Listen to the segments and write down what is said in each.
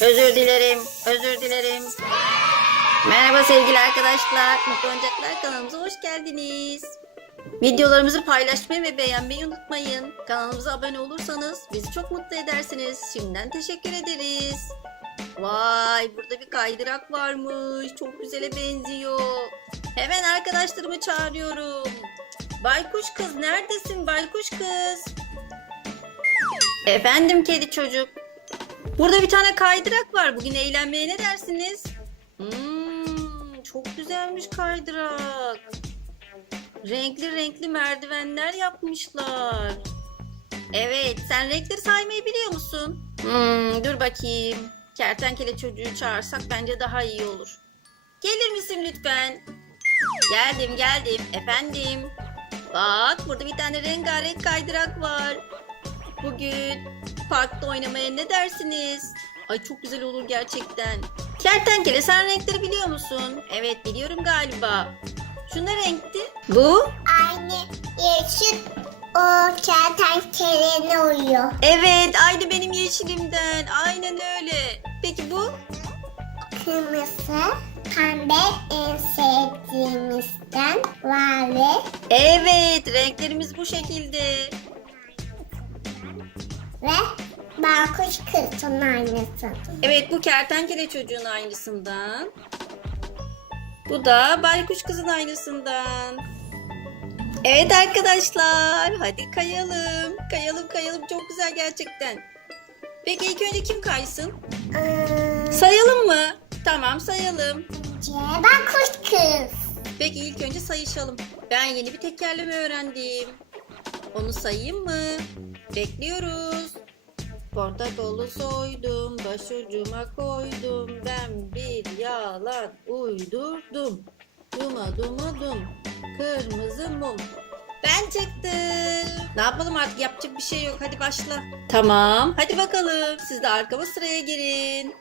Özür dilerim, özür dilerim. Merhaba sevgili arkadaşlar. Mutlu Oyuncaklar kanalımıza hoş geldiniz. Videolarımızı paylaşmayı ve beğenmeyi unutmayın. Kanalımıza abone olursanız bizi çok mutlu edersiniz. Şimdiden teşekkür ederiz. Vay burada bir kaydırak varmış. Çok güzele benziyor. Hemen arkadaşlarımı çağırıyorum. Baykuş kız neredesin baykuş kız? Efendim kedi çocuk. Burada bir tane kaydırak var. Bugün eğlenmeye ne dersiniz? Hmm, çok güzelmiş kaydırak. Renkli renkli merdivenler yapmışlar. Evet, sen renkleri saymayı biliyor musun? Hmm, dur bakayım. Kertenkele çocuğu çağırsak bence daha iyi olur. Gelir misin lütfen? Geldim geldim efendim. Bak burada bir tane rengarenk kaydırak var. Bugün parkta oynamaya ne dersiniz? Ay çok güzel olur gerçekten. Kertenkele sen renkleri biliyor musun? Evet biliyorum galiba. Şu ne renkti? Bu? Aynı yeşil o kertenkelene uyuyor. Evet aynı benim yeşilimden. Aynen öyle. Peki bu? Kırmızı, pembe en sevdiğimizden mavi Evet renklerimiz bu şekilde. Ve baykuş kızın aynısı. Evet bu kertenkele çocuğun aynısından. Bu da baykuş kızın aynısından. Evet arkadaşlar hadi kayalım. Kayalım kayalım çok güzel gerçekten. Peki ilk önce kim kaysın? Ee, Sayalım mı? Tamam sayalım. baykuş kız. Peki ilk önce sayışalım. Ben yeni bir tekerleme öğrendim. Onu sayayım mı? Bekliyoruz. Portakalı soydum, başucuma koydum. Ben bir yalan uydurdum. Duma duma dum, kırmızı mum. Ben çıktım. Ne yapalım artık yapacak bir şey yok. Hadi başla. Tamam. Hadi bakalım. Siz de arkama sıraya girin.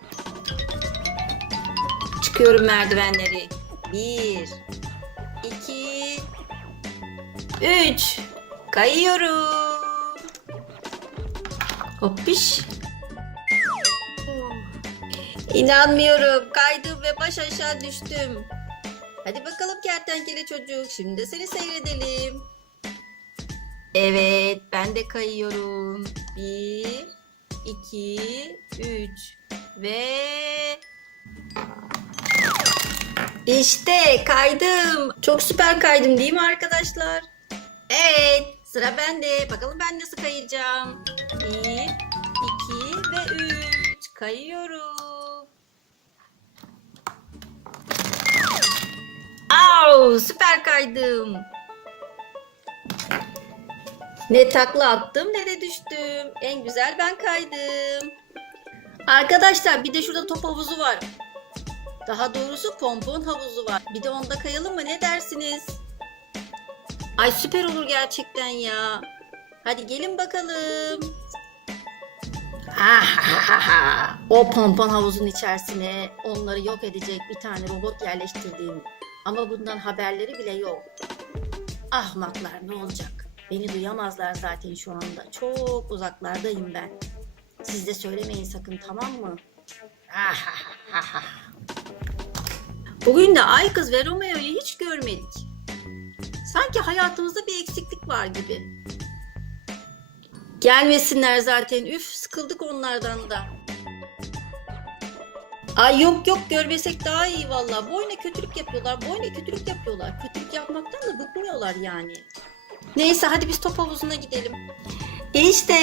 Çıkıyorum merdivenleri. Bir, iki, üç. Kayıyorum. Hoppiş. İnanmıyorum. Kaydım ve baş aşağı düştüm. Hadi bakalım kertenkele çocuk. Şimdi de seni seyredelim. Evet, ben de kayıyorum. Bir, iki, üç ve işte kaydım. Çok süper kaydım değil mi arkadaşlar? Evet sıra bende. Bakalım ben nasıl kayacağım. Bir, iki ve üç. Kayıyorum. Au süper kaydım. Ne takla attım ne de düştüm. En güzel ben kaydım. Arkadaşlar bir de şurada top havuzu var. Daha doğrusu pompon havuzu var. Bir de onda kayalım mı ne dersiniz? Ay süper olur gerçekten ya. Hadi gelin bakalım. o pompon havuzun içerisine onları yok edecek bir tane robot yerleştirdim. Ama bundan haberleri bile yok. Ahmaklar ne olacak? Beni duyamazlar zaten şu anda. Çok uzaklardayım ben. Siz de söylemeyin sakın tamam mı? Bugün de Ay Kız ve Romeo'yu hiç görmedik. Sanki hayatımızda bir eksiklik var gibi. Gelmesinler zaten. Üf sıkıldık onlardan da. Ay yok yok görmesek daha iyi valla. Boyuna kötülük yapıyorlar. Boyuna kötülük yapıyorlar. Kötülük yapmaktan da bıkmıyorlar yani. Neyse hadi biz top havuzuna gidelim. İşte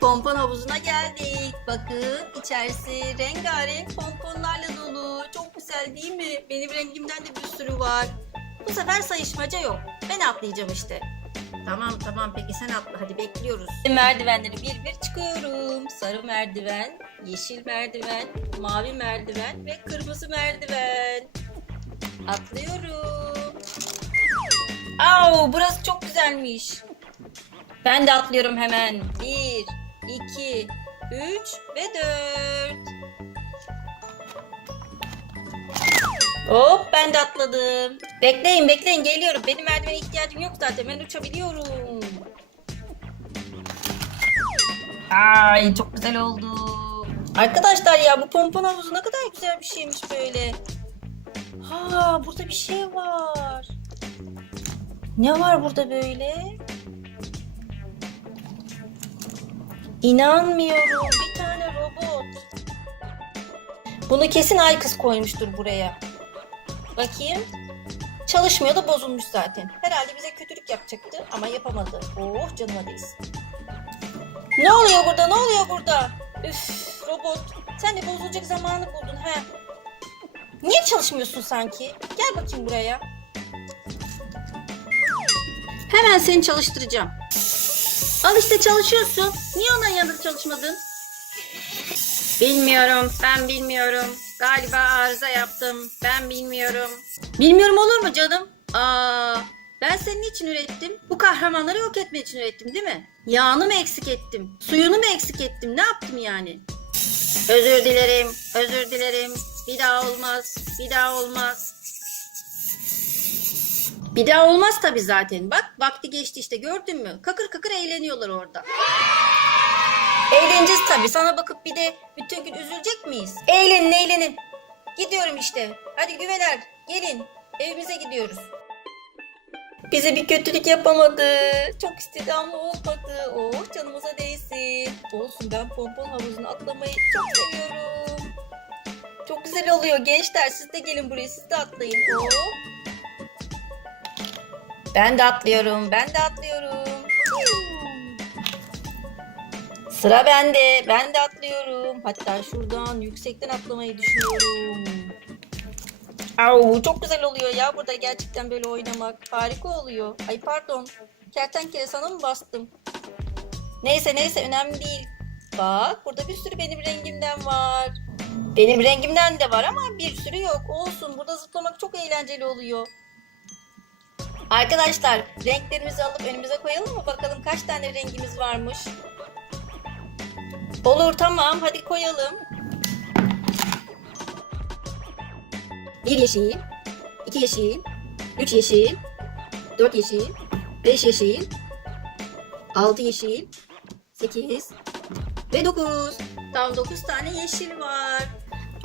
pompon havuzuna geldik. Bakın içerisi rengarenk pomponlarla dolu. Çok güzel değil mi? Benim rengimden de bir sürü var. Bu sefer sayışmaca yok. Ben atlayacağım işte. Tamam tamam peki sen atla hadi bekliyoruz. Merdivenleri bir bir çıkıyorum. Sarı merdiven, yeşil merdiven, mavi merdiven ve kırmızı merdiven. Atlıyorum. Au burası çok güzelmiş. Ben de atlıyorum hemen. Bir, iki, üç ve dört. Hop ben de atladım. Bekleyin bekleyin geliyorum. Benim merdivene ihtiyacım yok zaten. Ben uçabiliyorum. Ay çok güzel oldu. Arkadaşlar ya bu pompon havuzu ne kadar güzel bir şeymiş böyle. Ha burada bir şey var. Ne var burada böyle? İnanmıyorum. Bir tane robot. Bunu kesin ay kız koymuştur buraya. Bakayım. Çalışmıyor da bozulmuş zaten. Herhalde bize kötülük yapacaktı ama yapamadı. Oh canıma değsin. Ne oluyor burada? Ne oluyor burada? Üf robot. Sen de bozulacak zamanı buldun ha. Niye çalışmıyorsun sanki? Gel bakayım buraya. Hemen seni çalıştıracağım. Al işte çalışıyorsun. Niye ondan yanında çalışmadın? Bilmiyorum. Ben bilmiyorum. Galiba arıza yaptım. Ben bilmiyorum. Bilmiyorum olur mu canım? Aa, ben senin için ürettim. Bu kahramanları yok etmek için ürettim değil mi? Yağını mı eksik ettim? Suyunu mu eksik ettim? Ne yaptım yani? Özür dilerim. Özür dilerim. Bir daha olmaz. Bir daha olmaz. Bir daha olmaz tabii zaten. Bak vakti geçti işte gördün mü? Kakır kakır eğleniyorlar orada. Eğleneceğiz tabii. Sana bakıp bir de bütün gün üzülecek miyiz? Eğlenin eğlenin. Gidiyorum işte. Hadi güveler gelin. Evimize gidiyoruz. Bize bir kötülük yapamadı. Çok istedi ama olmadı. Oh canımıza değsin. Olsun ben pompon havuzuna atlamayı çok seviyorum. Çok güzel oluyor gençler. Siz de gelin buraya. Siz de atlayın. Oh. Ben de atlıyorum. Ben de atlıyorum. Sıra bende. Ben de atlıyorum. Hatta şuradan yüksekten atlamayı düşünüyorum. Au, çok güzel oluyor ya burada gerçekten böyle oynamak. Harika oluyor. Ay pardon. Kertenkele sana mı bastım? Neyse neyse önemli değil. Bak burada bir sürü benim rengimden var. Benim rengimden de var ama bir sürü yok. Olsun burada zıplamak çok eğlenceli oluyor. Arkadaşlar renklerimizi alıp önümüze koyalım mı? Bakalım kaç tane rengimiz varmış. Olur tamam hadi koyalım. Bir yeşil, iki yeşil, üç yeşil, dört yeşil, beş yeşil, altı yeşil, sekiz ve dokuz. Tam dokuz tane yeşil var.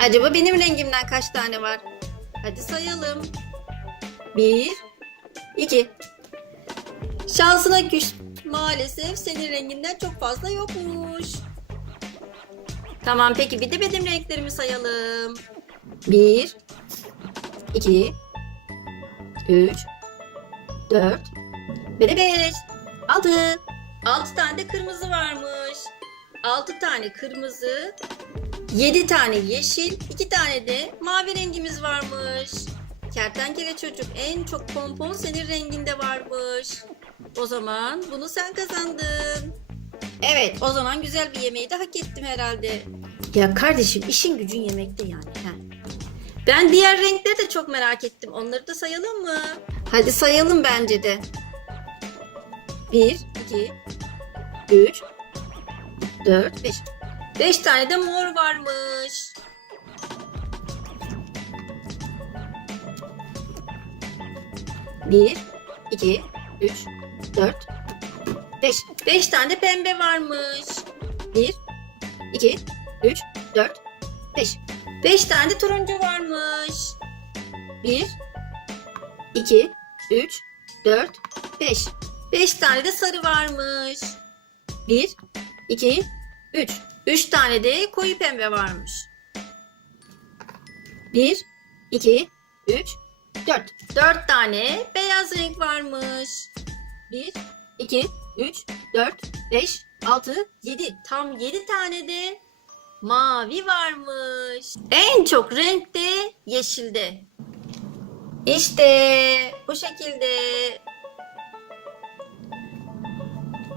Acaba benim rengimden kaç tane var? Hadi sayalım. Bir, iki. Şansına küs. Maalesef senin renginden çok fazla yokmuş. Tamam peki bir de benim renklerimi sayalım. Bir, iki, üç, dört ve de beş. Altı. Altı tane de kırmızı varmış. Altı tane kırmızı, yedi tane yeşil, iki tane de mavi rengimiz varmış. Kertenkele çocuk en çok pompon senin renginde varmış. O zaman bunu sen kazandın. Evet, o zaman güzel bir yemeği de hak ettim herhalde. Ya kardeşim işin gücün yemekte yani. ha. Ben diğer renkleri de çok merak ettim. Onları da sayalım mı? Hadi sayalım bence de. 1, 2, 3, 4, 5. 5 tane de mor varmış. Bir, iki, üç, dört, beş. Beş tane pembe varmış. Bir, iki, üç, dört, beş. Beş tane turuncu varmış. Bir, iki, üç, dört, beş. Beş tane de sarı varmış. Bir, iki, üç. Üç tane de koyu pembe varmış. Bir, iki, üç, dört. Dört tane beyaz renk varmış. Bir, iki, üç, dört, beş, altı, yedi. Tam yedi tane de mavi varmış. En çok renk de yeşilde. İşte bu şekilde.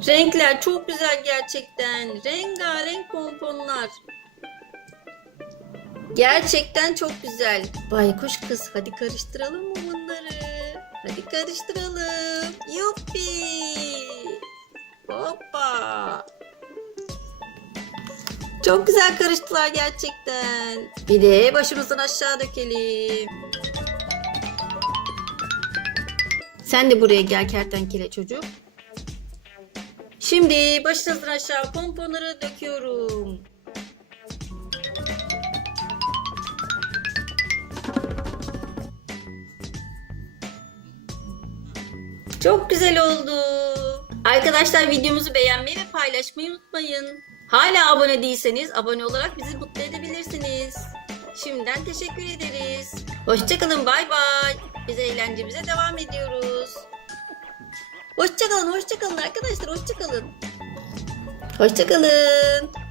Renkler çok güzel gerçekten. Rengarenk pomponlar. Gerçekten çok güzel. Baykuş kız hadi karıştıralım mı bunları? Hadi karıştıralım. Yuppi. Hoppa. Çok güzel karıştılar gerçekten. Bir de başımızdan aşağı dökelim. Sen de buraya gel kertenkele çocuk. Şimdi başınızdan aşağı pomponları döküyorum. Çok güzel oldu. Arkadaşlar videomuzu beğenmeyi ve paylaşmayı unutmayın. Hala abone değilseniz abone olarak bizi mutlu edebilirsiniz. Şimdiden teşekkür ederiz. Hoşçakalın bay bay. Biz eğlencemize devam ediyoruz. Hoşçakalın hoşçakalın arkadaşlar hoşçakalın. Hoşçakalın.